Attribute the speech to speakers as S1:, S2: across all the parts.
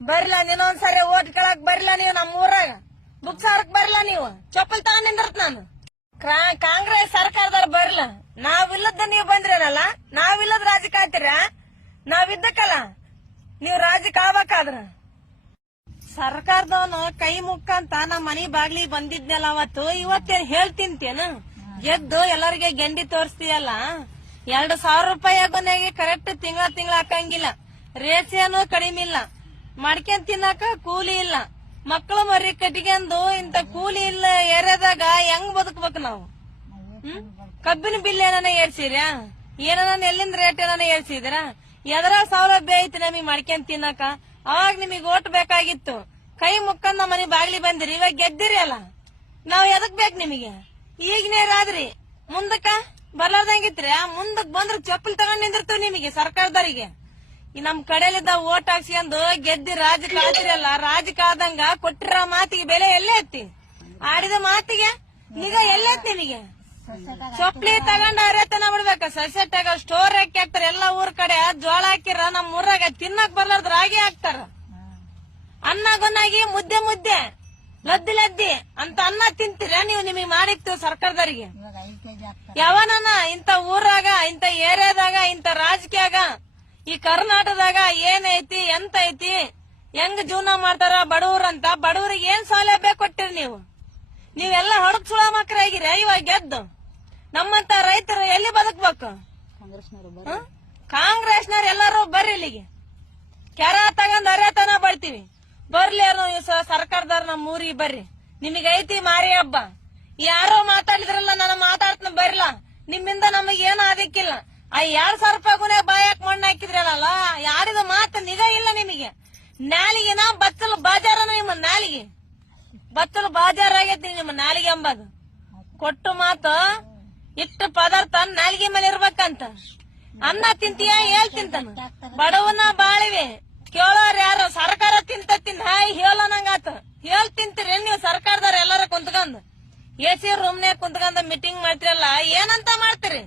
S1: ಬರ್ಲ ನೀನೊಂದ್ಸರಿ ಓಟ್ ಕೇಳಕ್ ಬರ್ಲ ನೀವು ನಮ್ಮ ಊರಾಗ ಬುಕ್ಸ್ ಸಾರಕ್ ಬರ್ಲ ನೀವು. ಚಪ್ಪಲ್ ತಗೊಂಡ್ ನಾನು. ಕಾಂಗ್ರೆಸ್ ಸರ್ಕಾರದವ್ರು ಬರ್ಲ. ನಾವಿಲ್ಲದ ನೀವು ಬಂದ್ರೇನಲ್ಲ? ನಾವಿಲ್ಲದ ರಾಜಕೀಯ ಆಯ್ತೀರ ನಾವಿದ್ದಕ್ಕಲ್ಲ. ನೀವು ರಾಜಕೀಯ ಆಗ್ಬೇಕಾದ್ರ ಸರ್ಕಾರದವನು ಕೈ ಮುಕ್ಕಂತ ನಮ್ಮ ಮನಿ ಬಾಗ್ಲಿ ಬಂದಿದ್ನಲ್ಲ ಅವತ್ತು. ಇವತ್ತೇನ್ ಹೇಳ್ತಿಂತೇನು? ಗೆದ್ದು ಎಲ್ಲರಿಗೆ ಗೆಂಡಿ ತೋರಿಸ್ತೀಯಲ್ಲ? ಎರಡು ಸಾವಿರ ರೂಪಾಯಿ ಕೊನೆಗೆ ಕರೆಕ್ಟ್ ತಿಂಗಳ ತಿಂಗಳ ಹಾಕಂಗಿಲ್ಲ. ರೇಷನು ಕಡಿಮೆ ಇಲ್ಲ. ಮಾಡ್ಕೊಂಡ್ ತಿನ್ನಾಕ ಕೂಲಿ ಇಲ್ಲ. ಮಕ್ಕಳು ಮರಿ ಕಟ್ಕೊಂಡು ಇಂತ ಕೂಲಿ ಇಲ್ಲ ಏರಿಯಾದಾಗ ಹೆಂಗ್ ಬದುಕ್ಬೇಕು ನಾವು? ಹ್ಮ್? ಕಬ್ಬಿನ ಬಿಲ್ ಏನಾನ ಏರ್ಸಿರ ಏನಾನ ಎಲ್ಲಿಂದ ರೇಟ್ ಏನಾನ ಏರ್ಸಿದ್ರ ಎದರ ಸೌಲಭ್ಯ ಐತಿ ನಮಗ್ ಮಾಡ್ಕೊಂಡ್ ತಿನ್ನಾಕ? ಅವಾಗ ನಿಮಗ್ ಓಟ್ ಬೇಕಾಗಿತ್ತು. ಕೈ ಮುಕ್ಕಂದ ಮನೆ ಬಾಗ್ಲಿ ಬಂದಿರಿ, ಇವಾಗ ಗೆದ್ದಿರಿ ಅಲ್ಲ? ನಾವ್ ಎದಕ್ ಬೇಕು ನಿಮಗೆ? ಈಗನೇ ರಾದ್ರಿ ಮುಂದಕ್ಕ ಬರ್ಲಾರ್ದಂಗಿತ್ರಿ ಮುಂದಕ್ ಬಂದ್ರ ಚಪ್ಪಲ್ ತಗೊಂಡ್ ನಿಂದಿರ್ತೀವಿ ನಿಮಗೆ ಸರ್ಕಾರದವರಿಗೆ. ಈ ನಮ್ ಕಡೆಲಿದ್ದ ಓಟ್ ಹಾಕ್ಸ್ಕೊಂಡು ಗೆದ್ದಿ ರಾಜ ಆದ್ರಲ್ಲ ರಾಜ ಆದಂಗ ಕೊಟ್ಟಿರೋ ಮಾತಿಗೆ ಬೆಲೆ ಎಲ್ಲೇ ಐತಿ? ಆಡಿದ ಮಾತಿಗೆ ಈಗ ಎಲ್ಲೈತಿ ನಿಮಗೆ ಚೊಪ್ಲಿ ತಗೊಂಡ ಅರೆತನ ಬಿಡ್ಬೇಕ ಸಸ್ಯಟ್ಟಾಗ ಸ್ಟೋರ್ ಹಾಕಿ ಹಾಕ್ತಾರ ಎಲ್ಲ ಊರ್ ಕಡೆ ಜೋಳ ಹಾಕಿರ ನಮ್ ಊರಾಗ ತಿನ್ನಕ್ ಬರ್ಲಾರ್ದ ರಾಗಿ ಹಾಕ್ತಾರ. ಅನ್ನ ಗೊನ್ನಾಗಿ ಮುದ್ದೆ ಮುದ್ದೆ ಲದ್ದಿ ಲದ್ದಿ ಅಂತ ಅನ್ನ ತಿಂತೀರ ನೀವು ನಿಮಗೆ ಮಾಡಿತ್ತು ಸರ್ಕಾರದವರಿಗೆ? ಯಾವನನ ಇಂತ ಊರಾಗ ಇಂತ ಏರಿಯಾದಾಗ ಇಂತ ರಾಜಕೀಯಾಗ ಈ ಕರ್ನಾಟಕದಾಗ ಏನೈತಿ ಎಂತ ಐತಿ ಹೆಂಗ್ ಜೀವನ ಮಾಡ್ತಾರ ಬಡವ್ರಂತ ಬಡವ್ರಿಗೆ ಏನ್ ಸೌಲಭ್ಯ ಕೊಟ್ಟಿರಿ ನೀವು? ನೀವೆಲ್ಲ ಹೊಡಕ್ ಸುಳ ಮಕ್ಕಳಾಗಿರ ಇವಾಗ ಗೆದ್ದು. ನಮ್ಮಂತ ರೈತರು ಎಲ್ಲಿ ಬದುಕ್ಬೇಕು? ಕಾಂಗ್ರೆಸ್ನವ್ರು ಎಲ್ಲಾರು ಬರ್ರಿ ಇಲ್ಲಿಗೆ. ಕೆರ ತಗೊಂಡ್ ಅರೆತನ ಬರ್ತೀವಿ ಬರ್ಲಿ ಸರ್ಕಾರದವ್ರು ನಮ್ಮ ಊರಿಗೆ ಬರ್ರಿ. ನಿಮಗೆ ಐತಿ ಮಾರಿ ಹಬ್ಬ. ಯಾರೋ ಮಾತಾಡಿದ್ರಲ್ಲ ನಾನು ಮಾತಾಡ್ತೀನಿ ಬರ್ಲ. ನಿಮ್ಮಿಂದ ನಮಗೇನು ಏನು ಅದಕ್ಕಿಲ್ಲ ಆ, ಎರಡ್ ಸಾವಿರ ರೂಪಾಯಿ ಗುನೆ ಬಾಯಕ್ ಮಣ್ಣು ಹಾಕಿದ್ರಲ್ಲ ಯಾರಿದ ಮಾತು ನಿಗ ಇಲ್ಲ ನಿಮಗೆ. ನಾಲಿಗೆ ನಾ ಬತ್ತಲು ಬಾಜಾರ ನಿಮ್ಮ ನಾಲಿಗೆ. ಬತ್ತಲು ಬಾಜಾರ ಆಗೈತಿ ನಿಮ್ಮ ನಾಲಿಗೆ ಎಂಬದು ಕೊಟ್ಟು ಮಾತು, ಇಟ್ಟು ಪದಾರ್ಥ ನಾಲಿಗೆ ಮೇಲೆ ಇರ್ಬೇಕಂತ. ಅನ್ನ ತಿಂತೀಯ ಹೇಳ್ ತಿಂತಾನ. ಬಡವನ ಬಾಳಿವೆ. ಕೇಳೋರ್ ಯಾರು? ಸರ್ಕಾರ ತಿಂತ ತಿಂದ ಹಾಯ್ ಹೇಳೋನಂಗಾತ ಹೇಳ್ ತಿಂತೀರಿ ನೀವು ಸರ್ಕಾರದವ್ರ ಎಲ್ಲಾರ ಕುಂತ್ಕೊಂಡ್. ಎ ಸಿ ರೂಮ್ನ್ಯಾಗ ಕುಂತ್ಕೊಂಡ್ ಮೀಟಿಂಗ್ ಮಾಡ್ತಿರಲ್ಲ, ಏನಂತ ಮಾಡ್ತೀರಿ?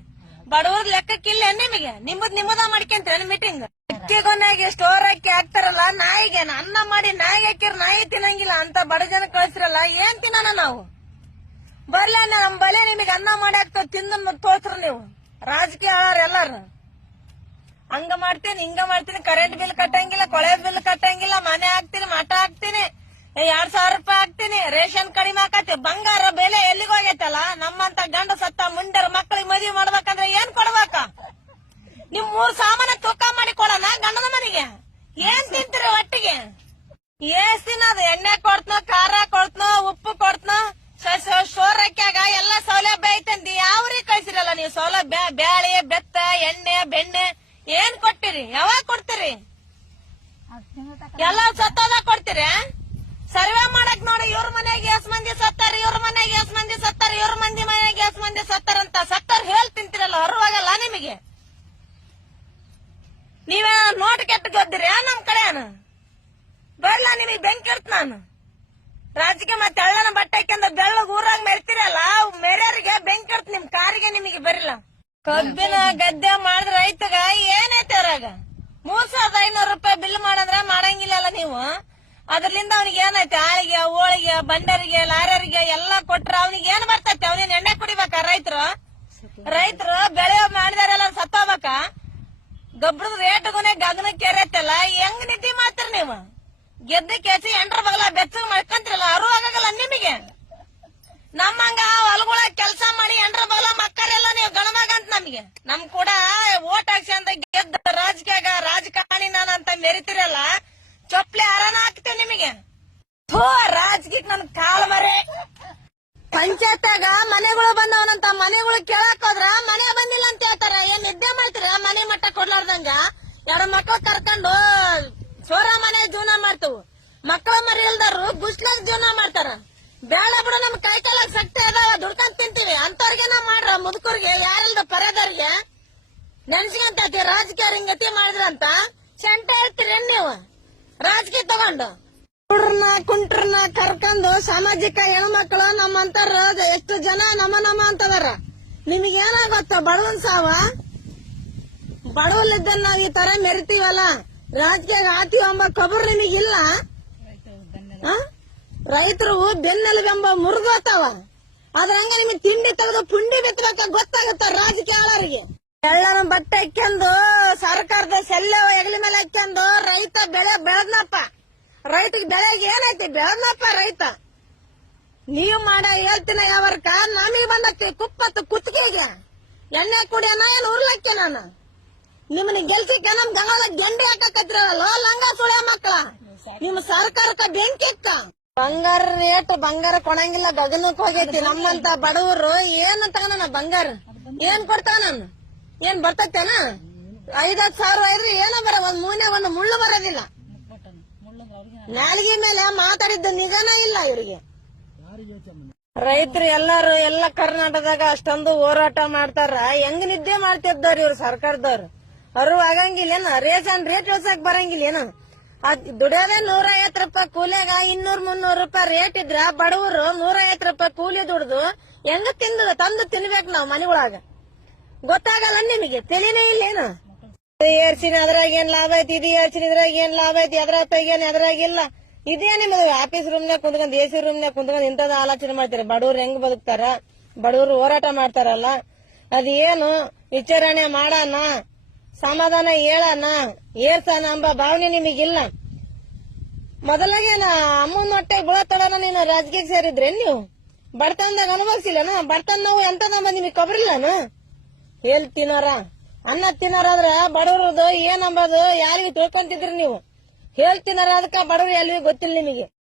S1: ಬಡವ್ರ ಲೆಕ್ಕಕ್ಕಿಲ್ಲ ನಿಮಗೆ. ನಿಮ್ಮದ್ ನಿಮ್ಮದ ಮಾಡ್ಕೊಂತೀರ ಮೀಟಿಂಗ್ ಅಕ್ಕಿಗೊನ್ನಾಗಿ ಸ್ಟೋರ್ ಹಾಕಿ ಹಾಕ್ತಾರಲ್ಲ, ನಾಯಿಗೆ, ಅನ್ನ ಮಾಡಿ ನಾಯಿಗೆ ಹಾಕಿರ್ ನಾಯಿ ತಿನ್ನಂಗಿಲ್ಲ ಅಂತ ಬಡ ಜನ ಕಳ್ಸಿರಲ್ಲ, ಏನ್ ತಿನ್ನೋಣ ನಾವು? ಬರ್ಲ ನಮ್ ಬಲೆ ನಿಮಗೆ ಅನ್ನ ಮಾಡಿ ಹಾಕ್ತಾವ ತಿಂದ ತೋತ್ರ ನೀವು. ರಾಜಕೀಯ ಎಲ್ಲಾರು. ಹಂಗ ಮಾಡ್ತೀನಿ, ಹಿಂಗ ಮಾಡ್ತೀನಿ ಕರೆಂಟ್ ಬಿಲ್ ಕಟ್ಟಂಗಿಲ್ಲ ಕೊಳೆ ಬಿಲ್ ಕಟ್ಟಂಗಿಲ್ಲ, ಮನೆ ಹಾಕ್ತೀನಿ, ಮಠ ಹಾಕ್ತೀನಿ ಎರಡ್ ಸಾವಿರ ರೂಪಾಯಿ ಹಾಕ್ತೀನಿ, ರೇಷನ್ ಕಡಿಮೆ ಹಾಕತಿ ಬಂಗಾರ ಬೆಲೆ ಎಲ್ಲಿಗೋಗೈತಲ್ಲ ನಮ್ಮಂತ ಗಂಡ ಸತ್ತ, ಮುಂಡರ ಮಕ್ಕಳಿಗೆ ಮದುವೆ ಕೊಡ್ಬೇಕ ನಿಮ್ ಮೂರ್ ಸಾಮಾನ ತೂಕ ಮಾಡಿ ಕೊಡೋಣ ಗಂಡನ ಮನೆಗೆ. ಏನ್ ತಿಂತೀರಿ ಒಟ್ಟಿಗೆ? ಏಸ್ ಅದ ಎಣ್ಣೆ ಕೊಡ್ತನೋ, ಖಾರ ಕೊಡ್ತನೋ, ಉಪ್ಪು ಕೊಡ್ತನೋ ಸ್ಟೋರ್ ಹಾಕ್ಯಾಗ ಎಲ್ಲಾ ಸೌಲಭ್ಯ ಐತಂದಿ ಯಾವ್ರಿಗೆ ಕಳ್ಸಿರಲ್ಲ ನೀವು? ಸೌಲಭ್ಯ, ಬ್ಯಾಳೆ, ಬೆತ್ತ, ಎಣ್ಣೆ, ಬೆಣ್ಣೆ. ಏನ್ ಕೊಟ್ಟಿರಿ? ಯಾವಾಗ ಕೊಡ್ತೀರಿ? ಎಲ್ಲ ಸತ್ತದ ಕೊಡ್ತೀರಿ? ಸರ್ವೆ ಮಾಡಕ್ ನೋಡಿ, ಇವ್ರ ಮನೆಗೆ ಎಸ್ ಮಂದಿ ಸತ್ತಾರ, ಇವ್ರ ಮನೆಗೆ ಎಸ್ ಮಂದಿ ಸತ್ತಾರ, ಇವ್ರ ಮಂದಿ ಮನೆಗೆ ಎಸ್ ಮಂದಿ ಸತ್ತಾರಂತ ಸತ್ತಾರ ಹೇಳ್ ತಿಂತಿರಲ್ಲ ಹೊರವಾಗಲ್ಲ ನಿಮಗೆ ನೀವೇ ನೋಟ್ ಕೆಟ್ಟ ಗೆದ್ದಿರಿ ನಮ್ ಕಡೆನ ಬರ್ಲ ನಿಮಗೆ ಬೆಂಕಿ ಇರ್ತ ನಾನು ರಾಜಕೀಯ ಮತ್ತೆ ಎಳ್ಳನ ಬಟ್ಟೆ ಹಾಕ್ಯಂದ ಬೆಳ್ಳಗ್ ಊರಾಗ ಮೆರ್ತಿರಲ್ಲ ಮೆರ್ಯಾರಿಗೆ ಬೆಂಕಿ ಇರ್ತ ನಿಮ್ ಕಾರಿಗೆ ನಿಮಗೆ ಬರಿಲ್ಲ. ಕಬ್ಬಿನ ಗದ್ದೆ ಮಾಡಿದ್ರ ರೈತಗ ಏನೈತೆ ಅವ್ರಾಗ ಮೂರ್ ಸಾವಿರದ ಐನೂರು ರೂಪಾಯಿ ಬಿಲ್ ಮಾಡಂದ್ರ ಮಾಡಂಗಿಲ್ಲಲ್ಲ ನೀವು? ಅದ್ರಲಿಂದ ಅವನಿಗೆ ಏನೈತೆ ಆಳಿಗೆ ಹೋಳಿಗೆ ಬಂಡರಿಗೆ ಲಾರರಿಗೆ ಎಲ್ಲಾ ಕೊಟ್ರ ಅವನಿಗೆ ಏನ್ ಬರ್ತೈತೆ? ಅವನೇನ್ ಎಣ್ಣೆ ಕುಡಿಬೇಕ ರೈತರು? ರೈತರು ಬೆಳೆ ಮಾಡಿದಾರೆಲ್ಲ ಸತ್ತೋಬೇಕ ಗೊಬ್ಬರದ ರೇಟ್ಗುನೆ ಗಗನಕ್ಕೆ ಏರೈತಲ್ಲ ಹೆಂಗ್ ನಿಧಿ ಮಾಡ್ತೀರಿ ನೀವು? ಗೆದ್ದ ಕೇಸಿ ಎಂಟ್ರ ಬಗಲ ಆಗಲ್ಲ ನಿಮಗೆ ನಮ್ಮಂಗ ಹೊಲಗಳ ಕೆಲಸ ಮಾಡಿ ಎಂಡ್ರ ಬಲ ಮಕ್ಕರೆಲ್ಲ ನೀವು ಗಣಮಗ ಅಂತ ನಮಗೆ. ನಮ್ ಕೂಡ ಓಟ್ ಹಾಕ್ಸಿ ಅಂತ ಗೆದ್ದ ರಾಜಕೀಯಾಗ ರಾಜಕಾರಣಿ ನಾನು ಅಂತ ಮೆರಿತಿರಲ್ಲ, ಚೊಪ್ಲೆ ಅರನ ಹಾಕ್ತೇನೆ ನಿಮಗೆ. ಥೂ ರಾಜಕೀಯ ನನ್ ಕಾಲ ಮರೆ ಪಂಚಾಯತ್ಯಾಗ ಮನೆಗಳು ಬಂದವನಂತ ಮನೆಗಳು ಕೇಳಕ್ ಹೋದ್ರ ಮನೆ ಬಂದಿಲ್ಲ ಅಂತ ಹೇಳ್ತಾರ. ಏನ್ ನಿದ್ದೆ ಮಾಡ್ತೀರ? ಮನೆ ಮಟ್ಟ ಕೊಡ್ಲಾರ್ದಂಗ. ಎರಡು ಮಕ್ಳು ಕರ್ಕೊಂಡು ಸೋರ ಮನೆ ಜೀವನ ಮಾಡ್ತವು. ಮಕ್ಕಳ ಮರಿ ಇಲ್ದಾರು ಗುಸ್ಲಾಗ ಜೀವನ ಮಾಡ್ತಾರ. ಬೇಡ ಬಿಡು, ನಮ್ ಕೈ ಕಾಲ ಶಕ್ತಿ ಅದಾವ ದುಡ್ಕೊಂಡ್ ತಿಂತೀವಿ. ಅಂತವ್ರಿಗೆನ ಮಾಡ್ರ, ಮುದುಕರಿಗೆ, ಯಾರಿಲ್ದ ಪರದವ್ರಿಗೆ. ನೆನ್ಸ್ಕೊಂತ ರಾಜಕೀಯ ಹಿಂಗತಿ ಮಾಡಿದ್ರಂತ. ಸೆಂಟ ಹೇಳ್ತೀರಿ ನೀವು. ರಾಜಕೀಯ ತಗೊಂಡು. ಹುಡ್ರನ್ನ ಕುಂಟ್ರನ್ನ ಕರ್ಕೊಂಡು ಸಾಮಾಜಿಕ ಹೆಣ್ಮಕ್ಳು ನಮ್ಮಂತಾರ ಎಷ್ಟು ಜನ ನಮ್ಮ ನಮ್ಮ ಅಂತದಾರ ನಿಮಗೇನಾಗತ್ತ ಬಡವನ್ ಸಾವ? ಬಡವಲಿದ್ದ ನಾವ್ ಈ ತರ ಮೆರಿತೀವಲ್ಲ? ರಾಜಕೀಯ ಹಾಕ್ತೀವಿ ಅಂಬ ಖಬರ್ ನಿಮಗಿಲ್ಲ? ರೈತರು ಬೆನ್ನೆಲುಬೆಂಬ ಮುರಿದೋತಾವ ಅದ್ರಂಗ ನಿಮಗೆ ತಿಂಡಿ ತೆಗೆದು ಪುಂಡಿ ಬಿತ್ತಬೇಕ ಗೊತ್ತಾಗುತ್ತ ರಾಜಕೀಯ ಎಳ್ಳನ ಬಟ್ಟೆ ಹಾಕ್ಯಂದು ಸರ್ಕಾರದ ಸೆಲ್ಲೆ ಹೆಗಲಿ ಮೇಲೆ ಹಾಕ್ಯಂದು ರೈತ ಬೆಳೆ ಬೆಳೆದ್ನಪ್ಪ. ರೈತಗೆ ಬೆಳೆಗೆ ಏನೈತಿ? ಬೆಳೆದ್ನಪ್ಪ ರೈತ. ನೀವು ಮಾಡ ಹೇಳ್ತೀನ ಯಾವರ್ಕ? ನಮಗೆ ಬಂದಕ್ಕೆ ಕುಪ್ಪತ್ತು ಕುತ್ತಿಗೆಗೆ ಎಣ್ಣೆ ಕುಡಿಯನ ಏನ್ ಉರ್ಲಕ್ಕೆ ನಾನು. ನಿಮ್ಮನ್ನ ಗೆಲ್ಸಿಕ್ಕೆ ನಮ್ ಗಂಗಾಳ ಗೆಂಡಿ ಹಾಕಕತ್ತಿರಲ್ಲ ಲಂಗ ಸುಳ್ಯ ಮಕ್ಕಳ. ನಿಮ್ ಸರ್ಕಾರಕ್ಕ ಬೆಂಕಿ ಇತ್ತ. ಬಂಗಾರ ರೇಟ್ ಬಂಗಾರ ಕೊಡಂಗಿಲ್ಲ, ಗಗನಕ್ ಹೋಗೈತಿ ನಮ್ಮಂತ ಬಡವರು. ಏನ್ ತಗೋಣ ಬಂಗಾರ? ಏನ್ ಕೊಡ್ತಾನ ನಾನು ಏನ್ ಬರ್ತೈತೇನ? ಐದತ್ ಸಾವಿರ ಐದ್ರಿ ಏನೋ ಬರ, ಒಂದ್ ಮೂನೆ, ಒಂದ್ ಮುಳ್ಳು ಬರೋದಿಲ್ಲ. ನಾಲ್ಗಿ ಮೇಲೆ ಮಾತಾಡಿದ್ದು ನಿಜಾನ ಇಲ್ಲ ಇವರಿಗೆ. ರೈತರು ಎಲ್ಲಾರು ಎಲ್ಲ ಕರ್ನಾಟಕದಾಗ ಅಷ್ಟೊಂದು ಹೋರಾಟ ಮಾಡ್ತಾರ. ಹೆಂಗ್ ನಿದ್ದೆ ಮಾಡ್ತಿದ್ದವ್ರಿ ಇವ್ರು ಸರ್ಕಾರದವ್ರು? ಅವರು ಆಗಂಗಿಲ್ಲೇನ? Ration rate ಇಳ್ಸಕ್ ಬರಂಗಿಲ್ಲೇನ? ಅದ್ ದುಡಿಯೋದೇ ನೂರ ಐವತ್ ರೂಪಾಯಿ ಕೂಲಿಯಾಗ ಇನ್ನೂರ್ ಮುನ್ನೂರ್ ರೂಪಾಯಿ ರೇಟ್ ಇದ್ರ ಬಡವರು ನೂರ ಐವತ್ ರೂಪಾಯಿ ಕೂಲಿ ದುಡ್ದು ಹೆಂಗ ತಿಂದ ತಂದು ತಿನ್ಬೇಕು ನಾವ್ ಮನೆಗಳಾಗ ಗೊತ್ತಾಗಲ್ಲ ನಿಮಗೆ? ತಿಳಿನೇ ಇಲ್ಲೇನು ಏರ್ಸಿನ ಅದ್ರಾಗ ಏನ್ ಲಾಭ ಐತಿ, ಇದು ಏರ್ಸಿನ ಇದ್ರಾಗ ಏನ್ ಲಾಭ ಐತಿ, ಅದ್ರಾಗ ಏನ್, ಅದ್ರಾಗ ಇಲ್ಲ. ಇದೇ ನಿಮ್ದು ಆಫೀಸ್ ರೂಮ್ನಾಗ ಕುಂತ್ಕೊಂಡ್ ಎ ಸಿ ರೂಮ್ನಾಗ ಕುಂತ್ಕೊಂಡ್ ಇಂಥದ್ದು ಆಲೋಚನೆ ಮಾಡ್ತಾರೆ? ಬಡವ್ರು ಹೆಂಗ್ ಬದುಕ್ತಾರ? ಬಡವ್ರು ಹೋರಾಟ ಮಾಡ್ತಾರಲ್ಲ? ಅದೇನು ವಿಚಾರಣೆ ಮಾಡಣ ಸಮಾಧಾನ ಹೇಳಣ, ಏರ್ಸಣ ಎಂಬ ಭಾವನೆ ನಿಮಗಿಲ್ಲ. ಮೊದಲಾಗೆ ನಾ ಅಮ್ಮನ ಹೊಟ್ಟೆ ಬೀಳತ್ತಡನ ನೀನು ರಾಜಕೀಯಕ್ಕೆ ಸೇರಿದ್ರೆ ನೀವು? ಬಡತನದಾಗ ಅನುಭವಿಸಿಲ್ಲನ? ಬಡತನ ನಾವು ಎಂತದ ನಿಮಗೆ ಕೊಬ್ರಿಲ್ಲನ? ಎಲ್ ತಿನ್ನೋರ? ಅನ್ನ ತಿನ್ನೋರಾದ್ರ ಬಡವ್ರದ್ದು ಏನಂಬದು, ಯಾರಿಗೆ ತಿಳ್ಕೊಂತಿದ್ರಿ ನೀವು? ಹೇಳ್ತಿನಾರ ಅದಕ್ಕ ಬಡವ್ರು ಎಲ್ವಿ ಗೊತ್ತಿಲ್ಲ ನಿಮಗೆ.